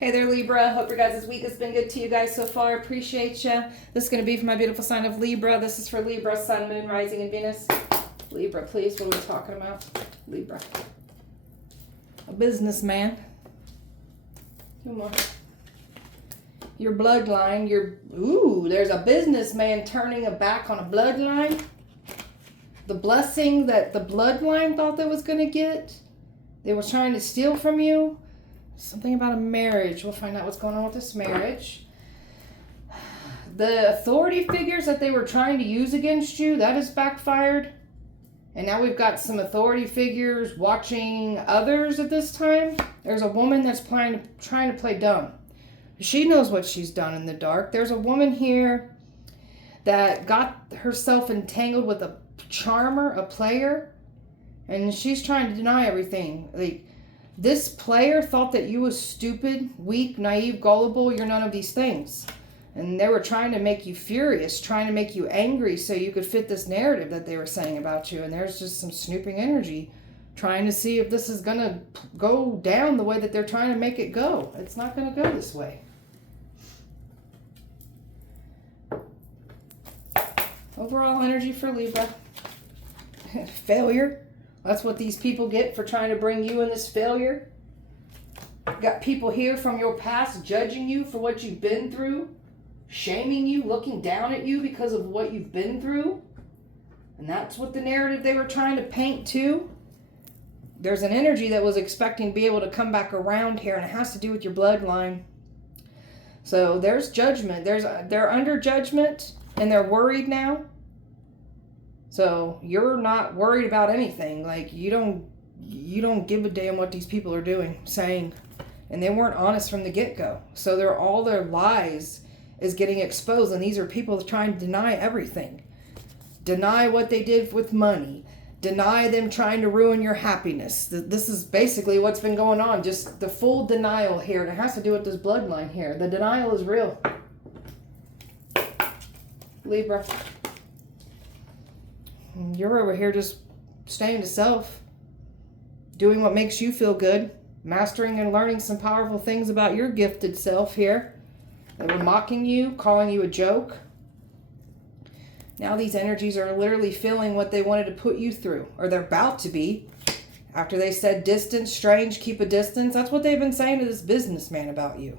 Hey there, Libra. Hope your guys' week has been good to you guys so far. Appreciate you. This is going to be for my beautiful sign of Libra. This is for Libra, Sun, Moon, Rising, and Venus. Libra, please. What are we talking about? Libra. A businessman. Come on. Your bloodline. There's a businessman turning a back on a bloodline. The blessing that the bloodline thought they was going to get. They were trying to steal from you. Something about a marriage. We'll find out what's going on with this marriage. The authority figures that they were trying to use against you, that has backfired. And now we've got some authority figures watching others at this time. There's a woman that's trying to play dumb. She knows what she's done in the dark. There's a woman here that got herself entangled with a charmer, a player. And she's trying to deny everything. This player thought that you was stupid, weak, naive, gullible. You're none of these things. And they were trying to make you furious, trying to make you angry so you could fit this narrative that they were saying about you. And there's just some snooping energy trying to see if this is going to go down the way that they're trying to make it go. It's not going to go this way. Overall energy for Libra. Failure. That's what these people get for trying to bring you in this failure. Got people here from your past judging you for what you've been through, shaming you, looking down at you because of what you've been through. And that's what the narrative they were trying to paint too. There's an energy that was expecting to be able to come back around here, and it has to do with your bloodline. So there's judgment. They're under judgment, and they're worried now. So you're not worried about anything. Like you don't give a damn what these people are doing, saying, and they weren't honest from the get-go. So all their lies is getting exposed, and these are people trying to deny everything. Deny what they did with money. Deny them trying to ruin your happiness. This is basically what's been going on. Just the full denial here. And it has to do with this bloodline here. The denial is real. Libra. You're over here just staying to self, doing what makes you feel good, mastering and learning some powerful things about your gifted self here. They were mocking you, calling you a joke. Now these energies are literally feeling what they wanted to put you through, or they're about to be. After they said distance, strange, keep a distance, that's what they've been saying to this businessman about you.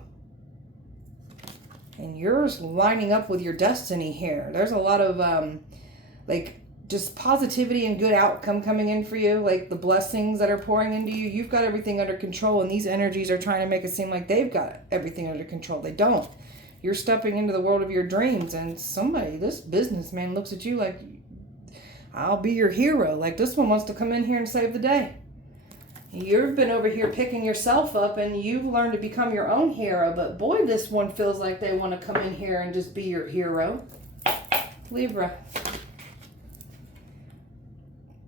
And you're lining up with your destiny here. There's a lot of, just positivity and good outcome coming in for you, like the blessings that are pouring into you. You've got everything under control, and these energies are trying to make it seem like they've got everything under control. They don't. You're stepping into the world of your dreams, and this businessman looks at you like, I'll be your hero. Like this one wants to come in here and save the day. You've been over here picking yourself up, and you've learned to become your own hero, but boy, this one feels like they want to come in here and just be your hero. Libra.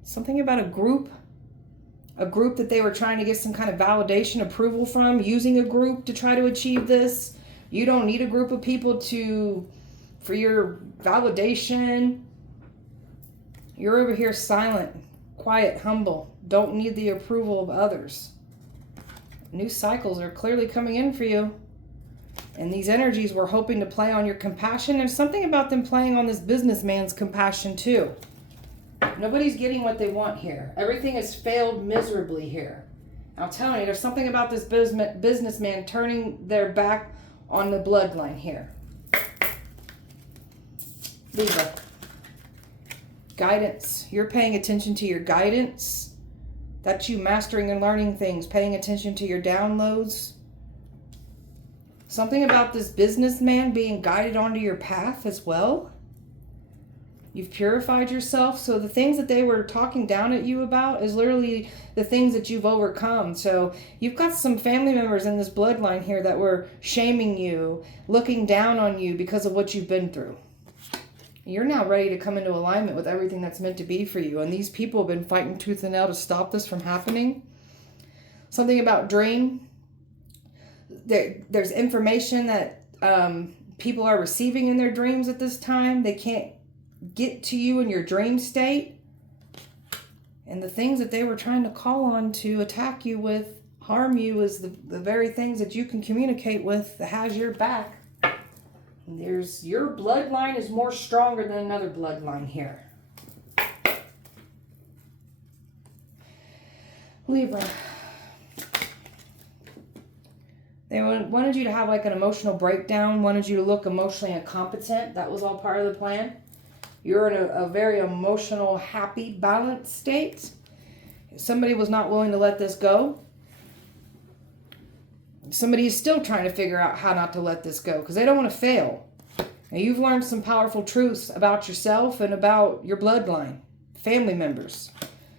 Something about a group that they were trying to get some kind of validation, approval from, using a group to try to achieve this. You don't need a group of people for your validation. You're over here silent, quiet, humble. Don't need the approval of others. New cycles are clearly coming in for you. And these energies were hoping to play on your compassion. There's something about them playing on this businessman's compassion too. Nobody's getting what they want here. Everything has failed miserably here. I'm telling you, there's something about this businessman turning their back on the bloodline here. Libra. Guidance. You're paying attention to your guidance. That's you mastering and learning things, paying attention to your downloads. Something about this businessman being guided onto your path as well. You've purified yourself. So the things that they were talking down at you about is literally the things that you've overcome. So you've got some family members in this bloodline here that were shaming you, looking down on you because of what you've been through. You're now ready to come into alignment with everything that's meant to be for you. And these people have been fighting tooth and nail to stop this from happening. Something about dream. There's information that people are receiving in their dreams at this time. They can't get to you in your dream state. And the things that they were trying to call on to attack you with harm you is the very things that you can communicate with that has your back. And your bloodline is more stronger than another bloodline here. Libra. They wanted you to have like an emotional breakdown, wanted you to look emotionally incompetent. That was all part of the plan. You're in a very emotional, happy, balanced state. Somebody was not willing to let this go. Somebody is still trying to figure out how not to let this go because they don't want to fail. Now, you've learned some powerful truths about yourself and about your bloodline, family members.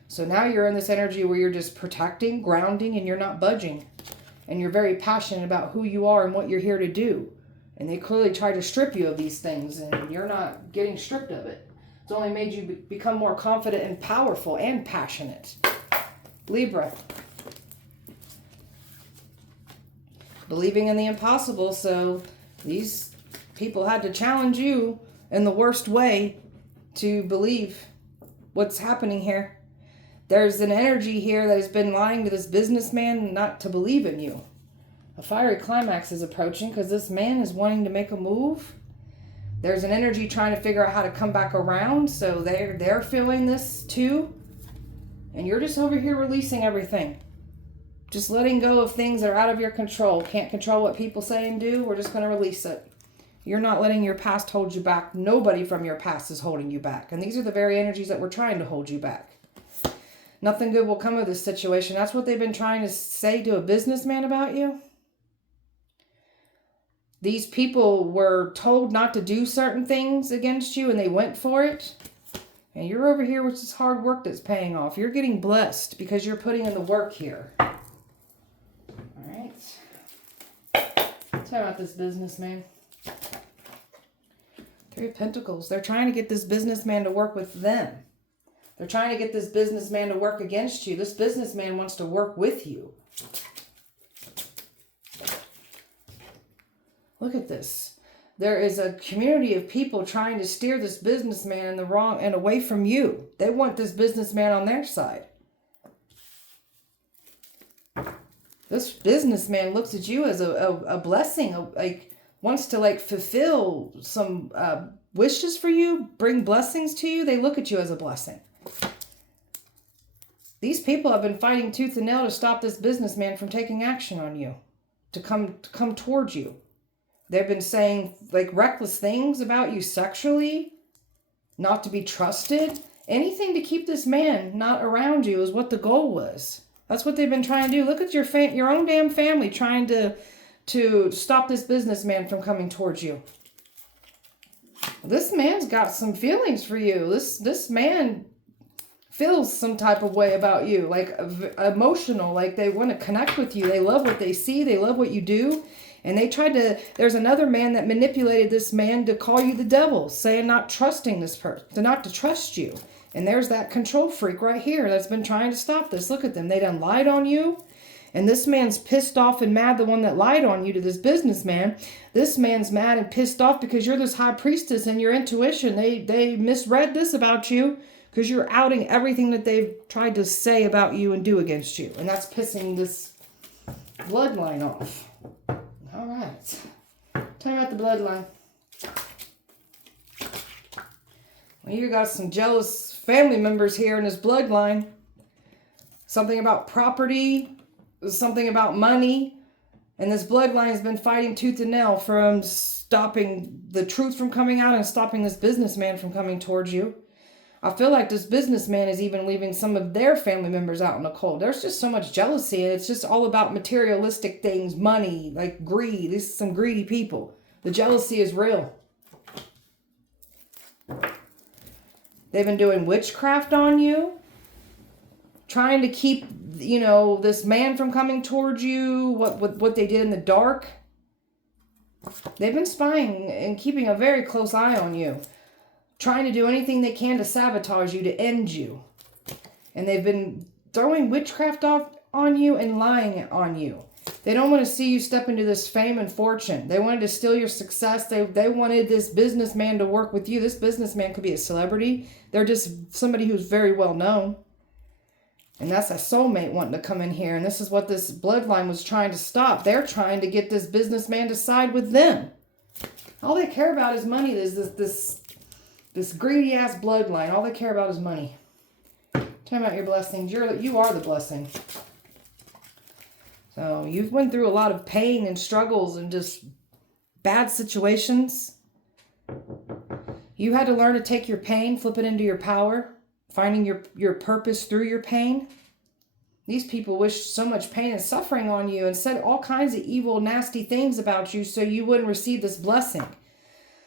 So now you're in this energy where you're just protecting, grounding, and you're not budging. And you're very passionate about who you are and what you're here to do. And they clearly try to strip you of these things, and you're not getting stripped of it. It's only made you become more confident and powerful and passionate. Libra. Believing in the impossible, so these people had to challenge you in the worst way to believe what's happening here. There's an energy here that has been lying to this businessman not to believe in you. A fiery climax is approaching because this man is wanting to make a move. There's an energy trying to figure out how to come back around, so they're feeling this too. And you're just over here releasing everything. Just letting go of things that are out of your control. Can't control what people say and do. We're just going to release it. You're not letting your past hold you back. Nobody from your past is holding you back. And these are the very energies that were trying to hold you back. Nothing good will come of this situation. That's what they've been trying to say to a businessman about you. These people were told not to do certain things against you and they went for it. And you're over here with this hard work that's paying off. You're getting blessed because you're putting in the work here. All right. Tell me about this businessman. Three of Pentacles. They're trying to get this businessman to work with them. They're trying to get this businessman to work against you. This businessman wants to work with you. Look at this. There is a community of people trying to steer this businessman in the wrong and away from you. They want this businessman on their side. This businessman looks at you as a blessing, wants to fulfill some wishes for you, bring blessings to you. They look at you as a blessing. These people have been fighting tooth and nail to stop this businessman from taking action on you, to come towards you. They've been saying reckless things about you sexually, not to be trusted. Anything to keep this man not around you is what the goal was. That's what they've been trying to do. Look at your own damn family trying to stop this businessman from coming towards you. This man's got some feelings for you. This man feels some type of way about you, emotional, they want to connect with you. They love what they see. They love what you do. And there's another man that manipulated this man to call you the devil, saying not trusting this person, not to trust you. And there's that control freak right here that's been trying to stop this. Look at them. They done lied on you. And this man's pissed off and mad, the one that lied on you to this businessman. This man's mad and pissed off because you're this high priestess and your intuition. They misread this about you because you're outing everything that they've tried to say about you and do against you. And that's pissing this bloodline off. All right. Tell me about the bloodline. Well, you got some jealous family members here in this bloodline. Something about property, something about money. And this bloodline has been fighting tooth and nail from stopping the truth from coming out and stopping this businessman from coming towards you. I feel like this businessman is even leaving some of their family members out in the cold. There's just so much jealousy, and it's just all about materialistic things, money, greed. These are some greedy people. The jealousy is real. They've been doing witchcraft on you, trying to keep, this man from coming towards you, what they did in the dark. They've been spying and keeping a very close eye on you, trying to do anything they can to sabotage you, to end you. And they've been throwing witchcraft off on you and lying on you. They don't want to see you step into this fame and fortune. They wanted to steal your success. They wanted this businessman to work with you. This businessman could be a celebrity. They're just somebody who's very well known. And that's a soulmate wanting to come in here. And this is what this bloodline was trying to stop. They're trying to get this businessman to side with them. All they care about is money. There's this greedy ass bloodline. All they care about is money. Tell me about your blessings. You are the blessing. So you've went through a lot of pain and struggles and just bad situations. You had to learn to take your pain, flip it into your power, finding your purpose through your pain. These people wished so much pain and suffering on you and said all kinds of evil, nasty things about you so you wouldn't receive this blessing.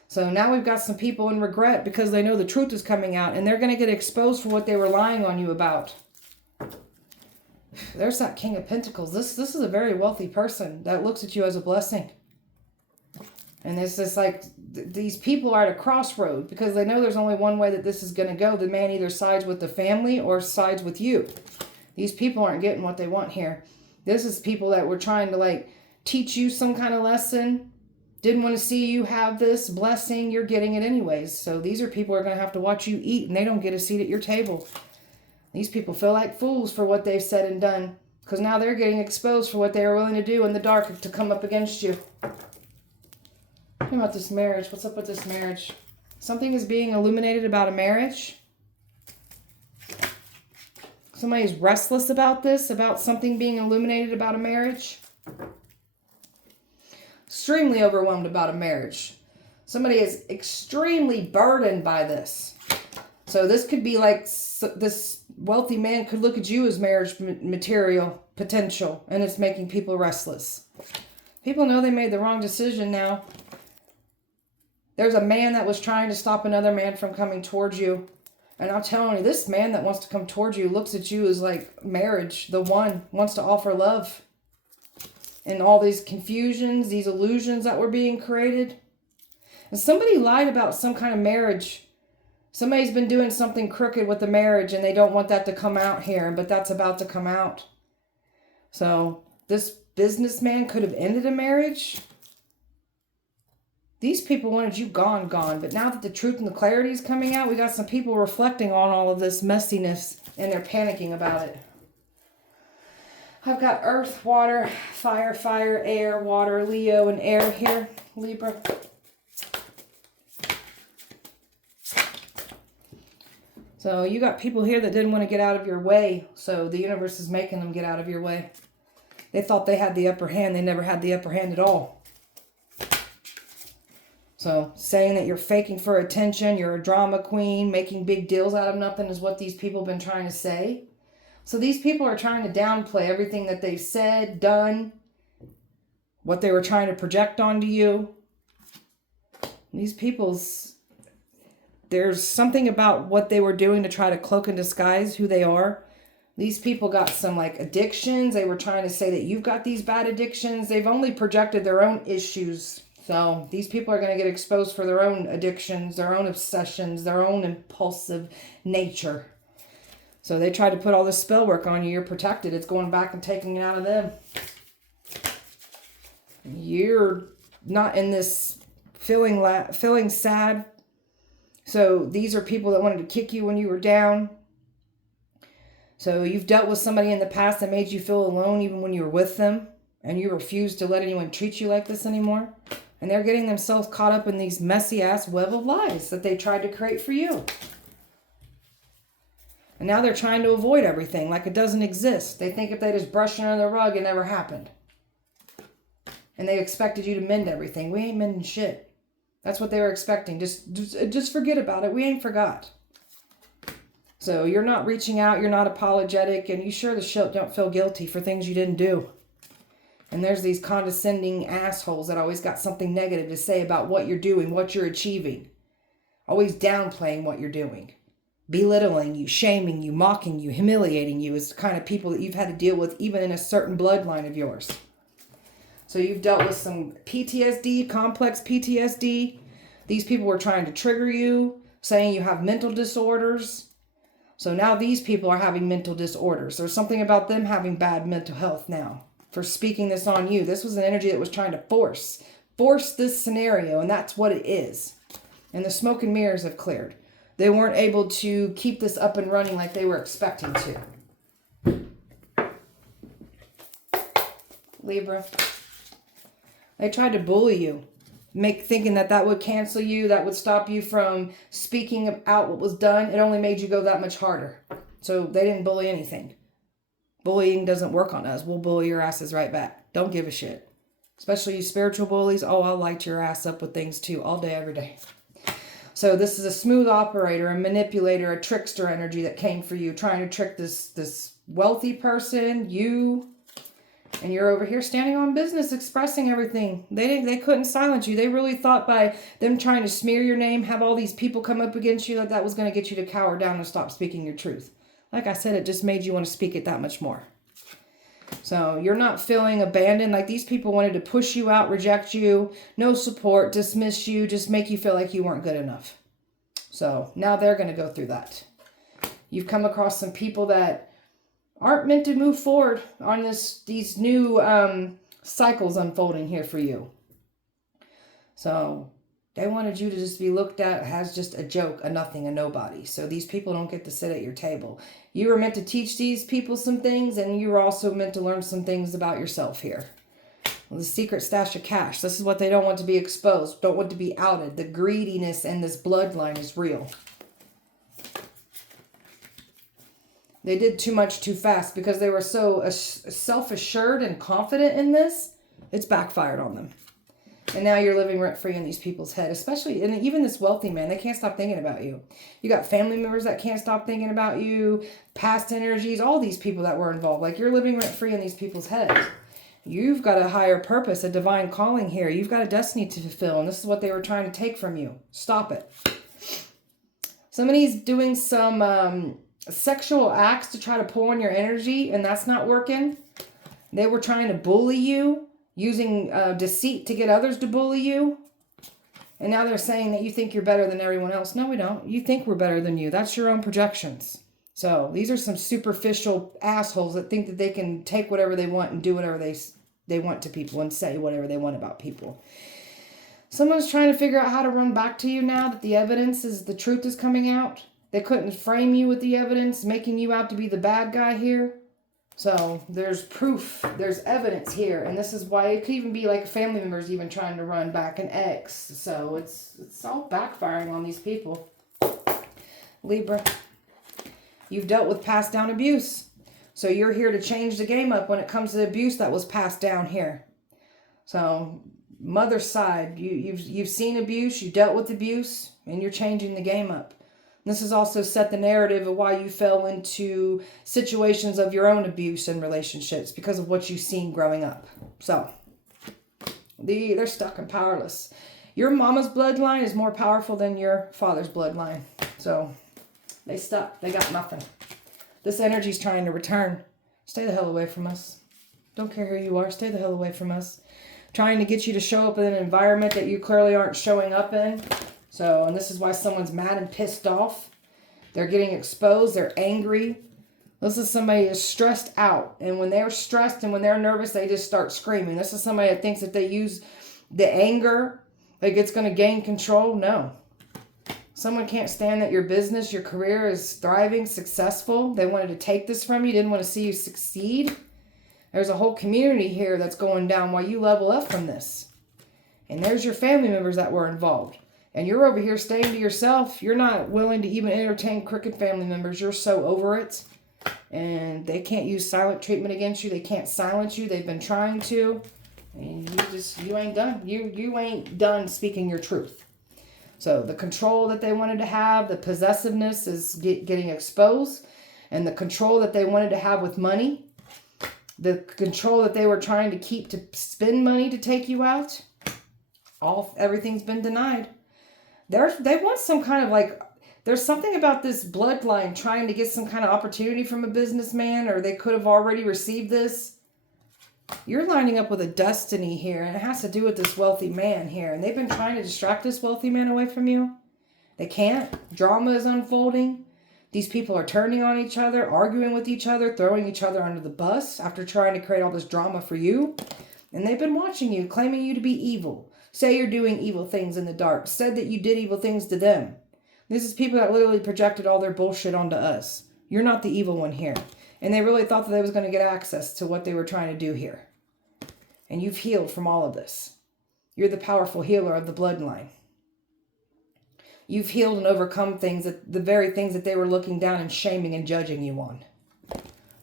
So now we've got some people in regret because they know the truth is coming out and they're going to get exposed for what they were lying on you about. There's that King of Pentacles. This is a very wealthy person that looks at you as a blessing. And it's just like these people are at a crossroad because they know there's only one way that this is going to go. The man either sides with the family or sides with you. These people aren't getting what they want here. This is people that were trying to like teach you some kind of lesson. Didn't want to see you have this blessing. You're getting it anyways. So these are people who are going to have to watch you eat and they don't get a seat at your table. These people feel like fools for what they've said and done because now they're getting exposed for what they were willing to do in the dark to come up against you. What about this marriage? What's up with this marriage? Something is being illuminated about a marriage. Somebody's restless about this, about something being illuminated about a marriage. Extremely overwhelmed about a marriage. Somebody is extremely burdened by this. So this could be like this wealthy man could look at you as marriage material potential, and it's making people restless. People know they made the wrong decision now. There's a man that was trying to stop another man from coming towards you. And I'm telling you, this man that wants to come towards you looks at you as like marriage. The one wants to offer love. And all these confusions, these illusions that were being created. And somebody lied about some kind of marriage. Somebody's been doing something crooked with the marriage and they don't want that to come out here. But that's about to come out. So this businessman could have ended a marriage. These people wanted you gone. But now that the truth and the clarity is coming out, we got some people reflecting on all of this messiness and they're panicking about it. I've got earth, water, fire, air, water, Leo, and air here. Libra. So you got people here that didn't want to get out of your way. So the universe is making them get out of your way. They thought they had the upper hand. They never had the upper hand at all. So saying that you're faking for attention, you're a drama queen, making big deals out of nothing is what these people have been trying to say. So these people are trying to downplay everything that they've said, done, what they were trying to project onto you. These people's, there's something about what they were doing to try to cloak and disguise who they are. These people got some like addictions. They were trying to say that you've got these bad addictions. They've only projected their own issues. So these people are going to get exposed for their own addictions, their own obsessions, their own impulsive nature. So they tried to put all this spell work on you. You're protected. It's going back and taking it out of them. You're not in this feeling sad. So these are people that wanted to kick you when you were down. So you've dealt with somebody in the past that made you feel alone even when you were with them. And you refuse to let anyone treat you like this anymore. And they're getting themselves caught up in these messy ass web of lies that they tried to create for you. And now they're trying to avoid everything like it doesn't exist. They think if they just brush it under the rug, it never happened. And they expected you to mend everything. We ain't mending shit. That's what they were expecting. Just forget about it. We ain't forgot. So you're not reaching out. You're not apologetic. And you sure the shit don't feel guilty for things you didn't do. And there's these condescending assholes that always got something negative to say about what you're doing, what you're achieving. Always downplaying what you're doing. Belittling you, shaming you, mocking you, humiliating you is the kind of people that you've had to deal with even in a certain bloodline of yours. So you've dealt with some PTSD, complex PTSD. These people were trying to trigger you, saying you have mental disorders. So now these people are having mental disorders. There's something about them having bad mental health now. For speaking this on you. This was an energy that was trying to force this scenario, and that's what it is. And the smoke and mirrors have cleared. They weren't able to keep this up and running like they were expecting to. Libra. They tried to bully you. Thinking that would cancel you, that would stop you from speaking out what was done. It only made you go that much harder. So they didn't bully anything. Bullying doesn't work on us. We'll bully your asses right back. Don't give a shit. Especially you spiritual bullies. Oh, I'll light your ass up with things too, all day, every day. So this is a smooth operator, a manipulator, a trickster energy that came for you, trying to trick this wealthy person, you. And you're over here standing on business, expressing everything. They couldn't silence you. They really thought by them trying to smear your name, have all these people come up against you, that was going to get you to cower down and stop speaking your truth. Like I said, it just made you want to speak it that much more. So you're not feeling abandoned. Like these people wanted to push you out, reject you, no support, dismiss you, just make you feel like you weren't good enough. So now they're going to go through that. You've come across some people that aren't meant to move forward on these new cycles unfolding here for you. So they wanted you to just be looked at as just a joke, a nothing, a nobody. So these people don't get to sit at your table. You were meant to teach these people some things, and you were also meant to learn some things about yourself here. Well, the secret stash of cash. This is what they don't want to be exposed, don't want to be outed. The greediness and this bloodline is real. They did too much too fast because they were so self-assured and confident in this. It's backfired on them. And now you're living rent-free in these people's head, especially, and even this wealthy man, they can't stop thinking about you. You got family members that can't stop thinking about you, past energies, all these people that were involved. Like you're living rent-free in these people's heads. You've got a higher purpose, a divine calling here. You've got a destiny to fulfill, and this is what they were trying to take from you. Stop it. Somebody's doing some sexual acts to try to pull on your energy, and that's not working. They were trying to bully you, using deceit to get others to bully you. And now they're saying that you think you're better than everyone else. No, we don't. You think we're better than you. That's your own projections. So these are some superficial assholes that think that they can take whatever they want and do whatever they want to people and say whatever they want about people. Someone's trying to figure out how to run back to you now that the evidence is, the truth is coming out. They couldn't frame you with the evidence, making you out to be the bad guy here. So there's proof, there's evidence here. And this is why it could even be like family members even trying to run back, an ex. So it's all backfiring on these people. Libra, you've dealt with passed down abuse. So you're here to change the game up when it comes to the abuse that was passed down here. So mother's side, you've seen abuse, you dealt with abuse, and you're changing the game up. This has also set the narrative of why you fell into situations of your own abuse and relationships because of what you've seen growing up. So they're stuck and powerless. Your mama's bloodline is more powerful than your father's bloodline. So they stuck. They got nothing. This energy's trying to return. Stay the hell away from us. Don't care who you are. Stay the hell away from us. Trying to get you to show up in an environment that you clearly aren't showing up in. So, and this is why someone's mad and pissed off. They're getting exposed. They're angry. This is somebody who's stressed out. And when they're stressed and when they're nervous, they just start screaming. This is somebody that thinks that they use the anger, like it's going to gain control. No. Someone can't stand that your business, your career is thriving, successful. They wanted to take this from you. Didn't want to see you succeed. There's a whole community here that's going down while you level up from this. And there's your family members that were involved. And you're over here staying to yourself. You're not willing to even entertain crooked family members. You're so over it. And they can't use silent treatment against you. They can't silence you. They've been trying to. And you ain't done. You ain't done speaking your truth. So the control that they wanted to have, the possessiveness is getting exposed. And the control that they wanted to have with money, the control that they were trying to keep to spend money to take you out, everything's been denied. They want some kind of like, there's something about this bloodline trying to get some kind of opportunity from a businessman, or they could have already received this. You're lining up with a destiny here, and it has to do with this wealthy man here. And they've been trying to distract this wealthy man away from you. They can't. Drama is unfolding. These people are turning on each other, arguing with each other, throwing each other under the bus after trying to create all this drama for you. And they've been watching you, claiming you to be evil. Say you're doing evil things in the dark. Said that you did evil things to them. This is people that literally projected all their bullshit onto us. You're not the evil one here. And they really thought that they was going to get access to what they were trying to do here. And you've healed from all of this. You're the powerful healer of the bloodline. You've healed and overcome things, the very things that they were looking down and shaming and judging you on.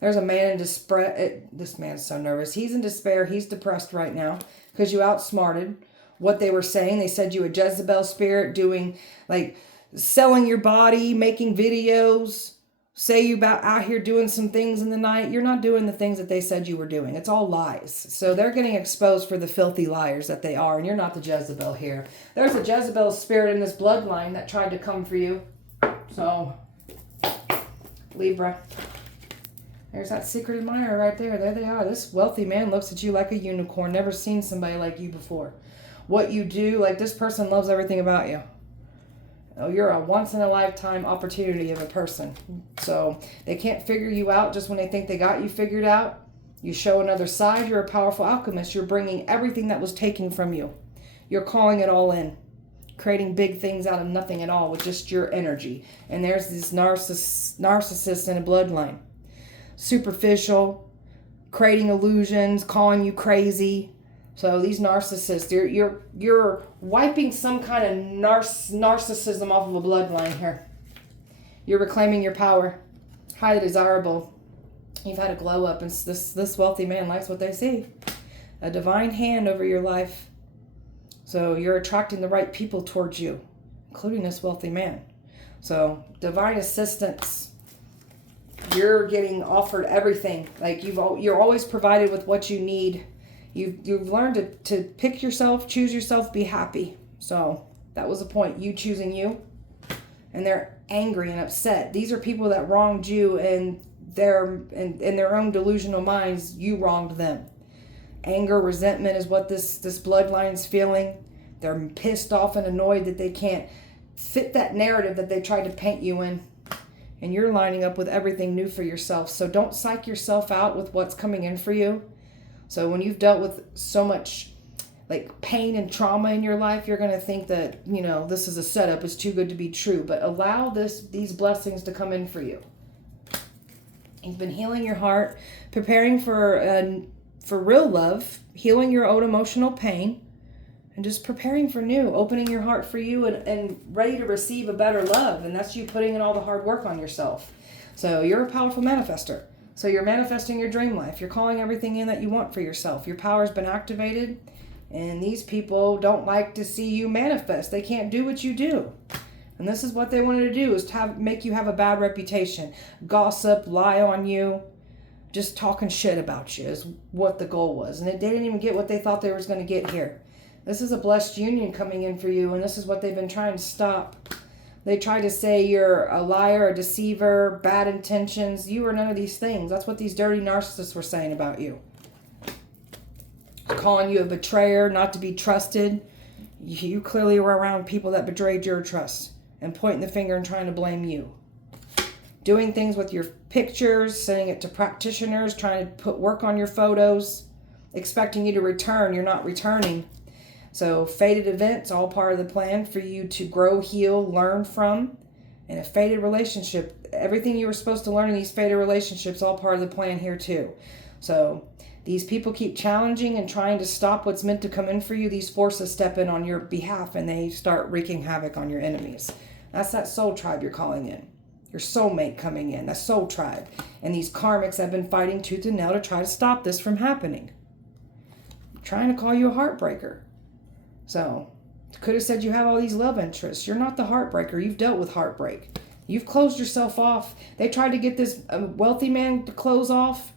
There's a man in despair. This man's so nervous. He's in despair. He's depressed right now because you outsmarted what they were saying. They said you a Jezebel spirit, doing like selling your body, making videos, say you about out here doing some things in the night. You're not doing the things that they said you were doing. It's all lies. So they're getting exposed for the filthy liars that they are. And you're not the Jezebel here. There's a Jezebel spirit in this bloodline that tried to come for you. So, Libra. There's that secret admirer right there. There they are. This wealthy man looks at you like a unicorn. Never seen somebody like you before. What you do, like this person loves everything about you. Oh, you're a once-in-a-lifetime opportunity of a person. So they can't figure you out just when they think they got you figured out. You show another side. You're a powerful alchemist. You're bringing everything that was taken from you. You're calling it all in. Creating big things out of nothing at all with just your energy. And there's this narcissist in a bloodline. Superficial, creating illusions, calling you crazy. So these narcissists, you're wiping some kind of narcissism off of a bloodline here. You're reclaiming your power. Highly desirable. You've had a glow up, and this wealthy man likes what they see. A divine hand over your life. So you're attracting the right people towards you, including this wealthy man. So divine assistance. You're getting offered everything. Like you're always provided with what you need. You've learned to pick yourself, choose yourself, be happy. So that was the point. You choosing you. And they're angry and upset. These are people that wronged you, and in their own delusional minds, you wronged them. Anger, resentment is what this bloodline's feeling. They're pissed off and annoyed that they can't fit that narrative that they tried to paint you in. And you're lining up with everything new for yourself. So don't psych yourself out with what's coming in for you. So when you've dealt with so much like pain and trauma in your life, you're going to think that, you know, this is a setup. It's too good to be true. But allow these blessings to come in for you. You've been healing your heart, preparing for real love, healing your old emotional pain, and just preparing for new, opening your heart for you and ready to receive a better love. And that's you putting in all the hard work on yourself. So you're a powerful manifester. So you're manifesting your dream life. You're calling everything in that you want for yourself. Your power's been activated. And these people don't like to see you manifest. They can't do what you do. And this is what they wanted to do, is to make you have a bad reputation. Gossip, lie on you. Just talking shit about you is what the goal was. And they didn't even get what they thought they was going to get here. This is a blessed union coming in for you. And this is what they've been trying to stop. They try to say you're a liar, a deceiver, bad intentions. You are none of these things. That's what these dirty narcissists were saying about you. Calling you a betrayer, not to be trusted. You clearly were around people that betrayed your trust and pointing the finger and trying to blame you. Doing things with your pictures, sending it to practitioners, trying to put work on your photos, expecting you to return. You're not returning. So fated events, all part of the plan for you to grow, heal, learn from. And a fated relationship, everything you were supposed to learn in these fated relationships, all part of the plan here too. So these people keep challenging and trying to stop what's meant to come in for you. These forces step in on your behalf and they start wreaking havoc on your enemies. That's that soul tribe you're calling in. Your soulmate coming in, that soul tribe. And these karmics have been fighting tooth and nail to try to stop this from happening. Trying to call you a heartbreaker. So, could have said you have all these love interests. You're not the heartbreaker. You've dealt with heartbreak. You've closed yourself off. They tried to get this wealthy man to close off.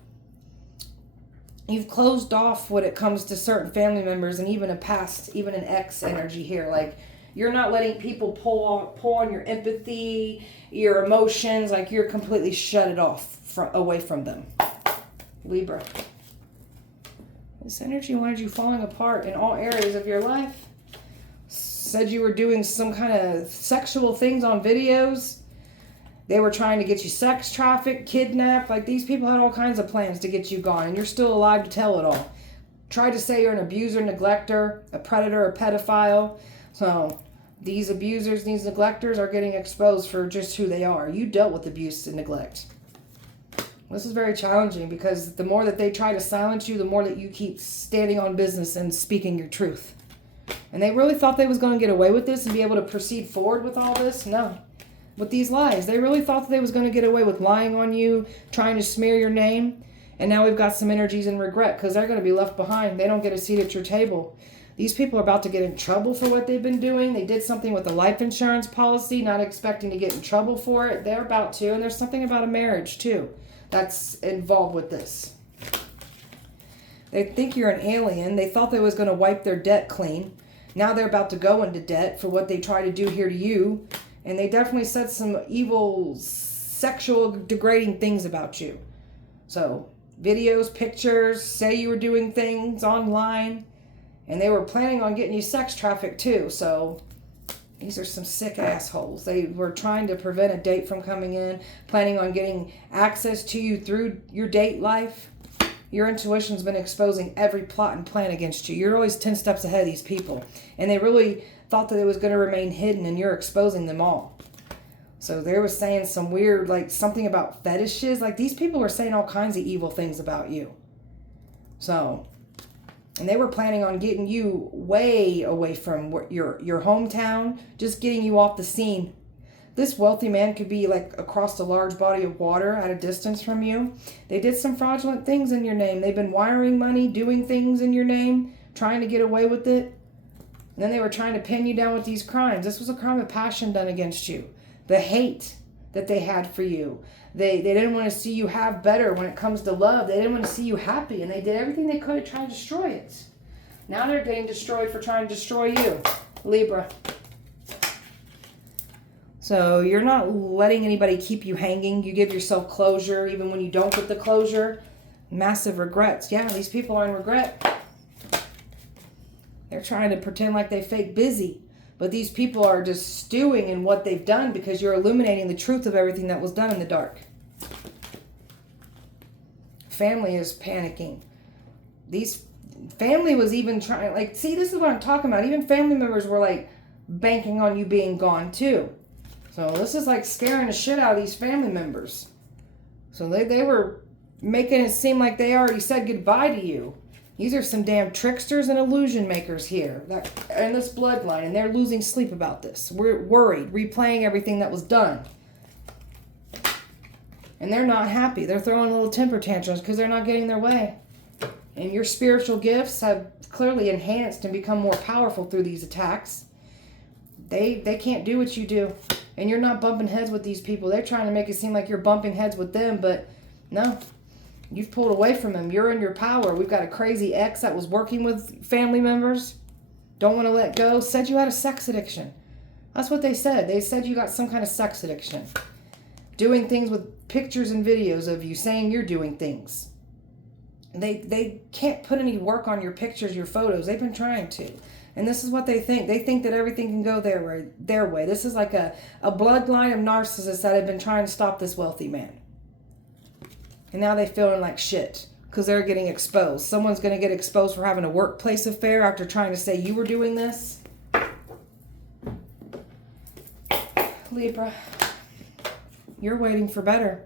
You've closed off when it comes to certain family members and even a past, even an ex energy here. Like, you're not letting people pull on your empathy, your emotions. Like, you're completely shut it off away from them. Libra. This energy wanted you falling apart in all areas of your life. Said you were doing some kind of sexual things on videos. They were trying to get you sex trafficked, kidnapped. Like, these people had all kinds of plans to get you gone, and you're still alive to tell it all. Tried to say you're an abuser, neglector, a predator, a pedophile. So these abusers, these neglectors are getting exposed for just who they are. You dealt with abuse and neglect. This is very challenging because the more that they try to silence you, the more that you keep standing on business and speaking your truth. And they really thought they was going to get away with this and be able to proceed forward with all this? No. With these lies. They really thought that they was going to get away with lying on you, trying to smear your name. And now we've got some energies and regret because they're going to be left behind. They don't get a seat at your table. These people are about to get in trouble for what they've been doing. They did something with a life insurance policy, not expecting to get in trouble for it. They're about to. And there's something about a marriage, too, that's involved with this. They think you're an alien. They thought they was going to wipe their debt clean. Now they're about to go into debt for what they try to do here to you. And they definitely said some evil, sexual, degrading things about you. So, videos, pictures, say you were doing things online. And they were planning on getting you sex trafficked too. So, these are some sick assholes. They were trying to prevent a date from coming in. Planning on getting access to you through your date life. Your intuition's been exposing every plot and plan against you. You're always 10 steps ahead of these people. And they really thought that it was going to remain hidden, and you're exposing them all. So they were saying some weird, like something about fetishes. Like these people were saying all kinds of evil things about you. So, and they were planning on getting you way away from your hometown, just getting you off the scene. This wealthy man could be like across a large body of water at a distance from you. They did some fraudulent things in your name. They've been wiring money, doing things in your name, trying to get away with it. And then they were trying to pin you down with these crimes. This was a crime of passion done against you. The hate that they had for you. They didn't want to see you have better when it comes to love. They didn't want to see you happy. And they did everything they could to try to destroy it. Now they're getting destroyed for trying to destroy you, Libra. So you're not letting anybody keep you hanging. You give yourself closure even when you don't get the closure. Massive regrets. Yeah, these people are in regret. They're trying to pretend like they fake busy. But these people are just stewing in what they've done because you're illuminating the truth of everything that was done in the dark. Family is panicking. These family was even trying, like, see, this is what I'm talking about. Even family members were like banking on you being gone too. So this is like scaring the shit out of these family members. So they were making it seem like they already said goodbye to you. These are some damn tricksters and illusion makers here in this bloodline, and they're losing sleep about this. We're worried, replaying everything that was done. And they're not happy. They're throwing little temper tantrums because they're not getting their way. And your spiritual gifts have clearly enhanced and become more powerful through these attacks. They can't do what you do. And you're not bumping heads with these people. They're trying to make it seem like you're bumping heads with them, but no. You've pulled away from them. You're in your power. We've got a crazy ex that was working with family members. Don't want to let go. Said you had a sex addiction. That's what they said. They said you got some kind of sex addiction. Doing things with pictures and videos of you saying you're doing things. They can't put any work on your pictures, your photos. They've been trying to. And this is what they think. They think that everything can go their way. This is like a bloodline of narcissists that have been trying to stop this wealthy man. And now they're feeling like shit because they're getting exposed. Someone's going to get exposed for having a workplace affair after trying to say you were doing this. Libra, you're waiting for better.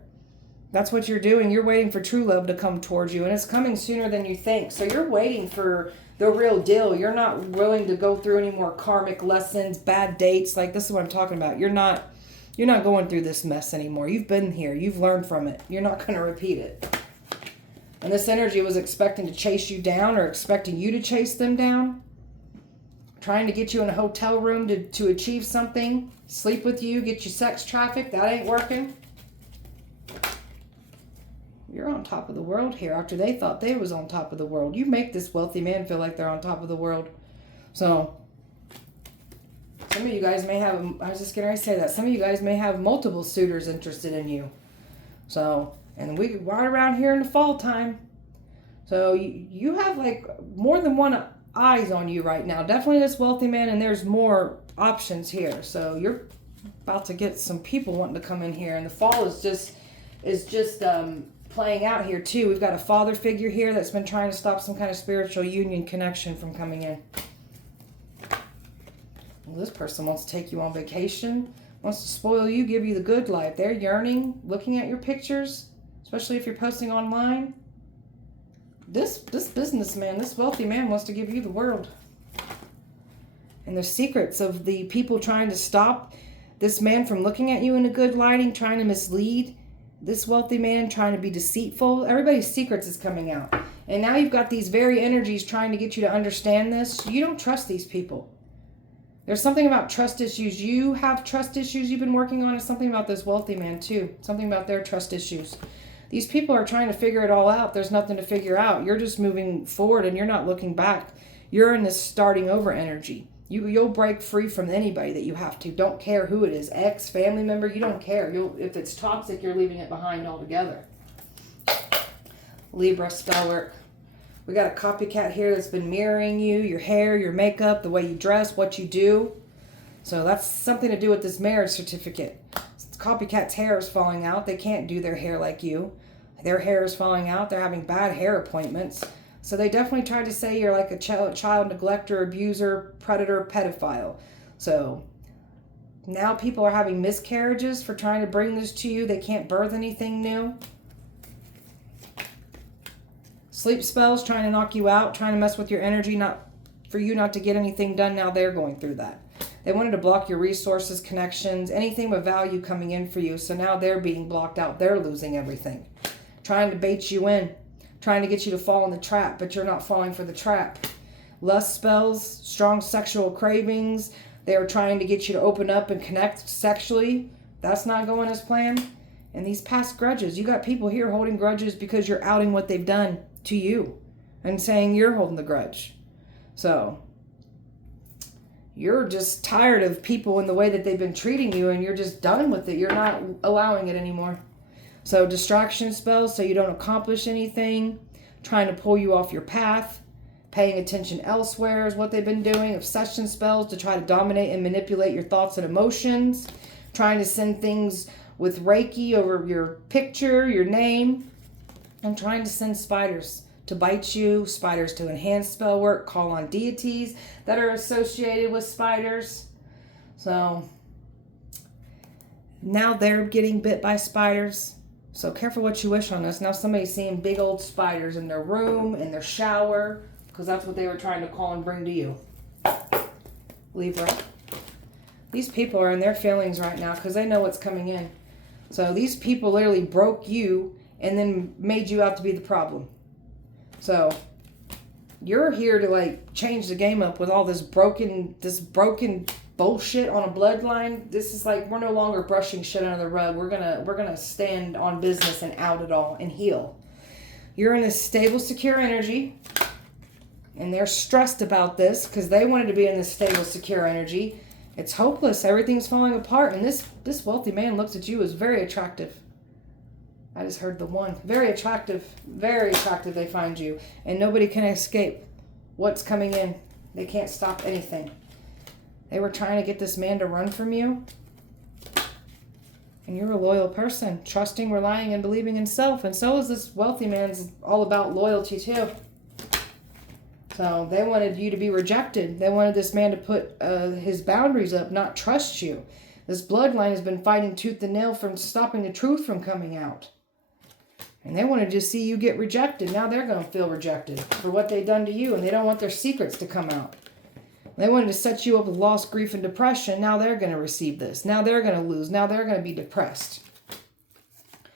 That's what you're doing. You're waiting for true love to come towards you. And it's coming sooner than you think. So you're waiting for the real deal. You're not willing to go through any more karmic lessons, bad dates. Like, this is what I'm talking about. You're not going through this mess anymore. You've been here. You've learned from it. You're not going to repeat it. And this energy was expecting to chase you down or expecting you to chase them down. Trying to get you in a hotel room to achieve something. Sleep with you, get you sex trafficked. That ain't working. You're on top of the world here after they thought they was on top of the world. You make this wealthy man feel like they're on top of the world. So, some of you guys may have, I was just going to say that, some of you guys may have multiple suitors interested in you. So, and we right around here in the fall time. So, you have like more than one eyes on you right now. Definitely this wealthy man, and there's more options here. So, you're about to get some people wanting to come in here. And the fall is just playing out here too. We've got a father figure here that's been trying to stop some kind of spiritual union connection from coming in. Well, this person wants to take you on vacation, wants to spoil you, give you the good life. They're yearning, looking at your pictures. This especially if you're posting online. This businessman, this wealthy man wants to give you the world. And the secrets of the people trying to stop this man from looking at you in a good lighting, trying to mislead this wealthy man, trying to be deceitful. Everybody's secrets is coming out. And now you've got these very energies trying to get you to understand this. You don't trust these people. There's something about trust issues. You have trust issues you've been working on. It's something about this wealthy man too. Something about their trust issues. These people are trying to figure it all out. There's nothing to figure out. You're just moving forward and you're not looking back. You're in this starting over energy. You'll break free from anybody that you have to. Don't care who it is. Ex, family member, you don't care. If it's toxic, you're leaving it behind altogether. Libra, spellwork. We got a copycat here that's been mirroring you, your hair, your makeup, the way you dress, what you do. So that's something to do with this marriage certificate. Copycat's hair is falling out. They can't do their hair like you. Their hair is falling out. They're having bad hair appointments. So they definitely tried to say you're like a child neglector, abuser, predator, pedophile. So now people are having miscarriages for trying to bring this to you. They can't birth anything new. Sleep spells, trying to knock you out, trying to mess with your energy, not for you not to get anything done. Now they're going through that. They wanted to block your resources, connections, anything with value coming in for you. So now they're being blocked out. They're losing everything. Trying to bait you in. Trying to get you to fall in the trap, but you're not falling for the trap. Lust spells, strong sexual cravings. They are trying to get you to open up and connect sexually. That's not going as planned. And these past grudges. You got people here holding grudges because you're outing what they've done to you and saying you're holding the grudge. So you're just tired of people and the way that they've been treating you, and you're just done with it. You're not allowing it anymore. So distraction spells so you don't accomplish anything, trying to pull you off your path, paying attention elsewhere is what they've been doing. Obsession spells to try to dominate and manipulate your thoughts and emotions, trying to send things with Reiki over your picture, your name, and trying to send spiders to bite you, spiders to enhance spell work, call on deities that are associated with spiders. So now they're getting bit by spiders. So careful what you wish on this. Now somebody's seeing big old spiders in their room, in their shower, because that's what they were trying to call and bring to you. Libra. These people are in their feelings right now because they know what's coming in. So these people literally broke you and then made you out to be the problem. So you're here to like change the game up with all this broken bullshit on a bloodline. This is like, we're no longer brushing shit under the rug. We're gonna stand on business and out it all and heal. You're in a stable, secure energy, and they're stressed about this because they wanted to be in this stable, secure energy. It's hopeless. Everything's falling apart, and this wealthy man looks at you as very attractive. I just heard the one. Very attractive. Very attractive they find you. And nobody can escape what's coming in. They can't stop anything. They were trying to get this man to run from you. And you're a loyal person. Trusting, relying, and believing in self. And so is this wealthy man's all about loyalty too. So they wanted you to be rejected. They wanted this man to put his boundaries up, not trust you. This bloodline has been fighting tooth and nail from stopping the truth from coming out. And they wanted to see you get rejected. Now they're going to feel rejected for what they've done to you. And they don't want their secrets to come out. They wanted to set you up with loss, grief, and depression. Now they're going to receive this. Now they're going to lose. Now they're going to be depressed.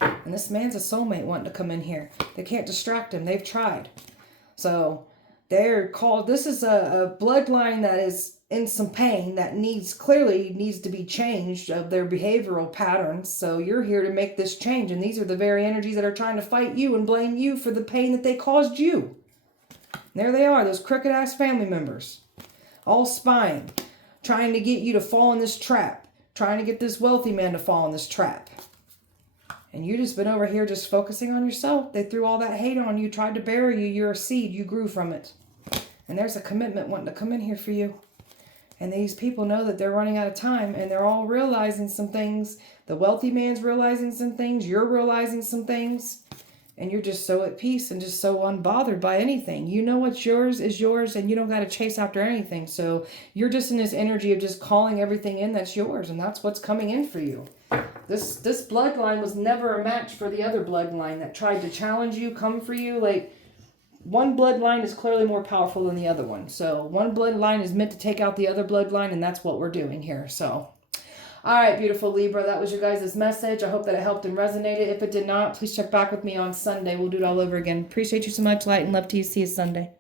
And this man's a soulmate wanting to come in here. They can't distract him. They've tried. So they're called, this is a bloodline that is in some pain that clearly needs to be changed of their behavioral patterns. So you're here to make this change. And these are the very energies that are trying to fight you and blame you for the pain that they caused you. And there they are, those crooked ass family members. All spying, trying to get you to fall in this trap, trying to get this wealthy man to fall in this trap. And you just been over here just focusing on yourself. They threw all that hate on you, tried to bury you. You're a seed, you grew from it. And there's a commitment wanting to come in here for you. And these people know that they're running out of time, and they're all realizing some things. The wealthy man's realizing some things. You're realizing some things. And you're just so at peace and just so unbothered by anything. You know what's yours is yours, and you don't got to chase after anything. So you're just in this energy of just calling everything in that's yours, and that's what's coming in for you. This bloodline was never a match for the other bloodline that tried to challenge you, come for you. Like, one bloodline is clearly more powerful than the other one. So one bloodline is meant to take out the other bloodline, and that's what we're doing here. So, all right, beautiful Libra, that was your guys' message. I hope that it helped and resonated. If it did not, please check back with me on Sunday. We'll do it all over again. Appreciate you so much. Light and love to you. See you Sunday.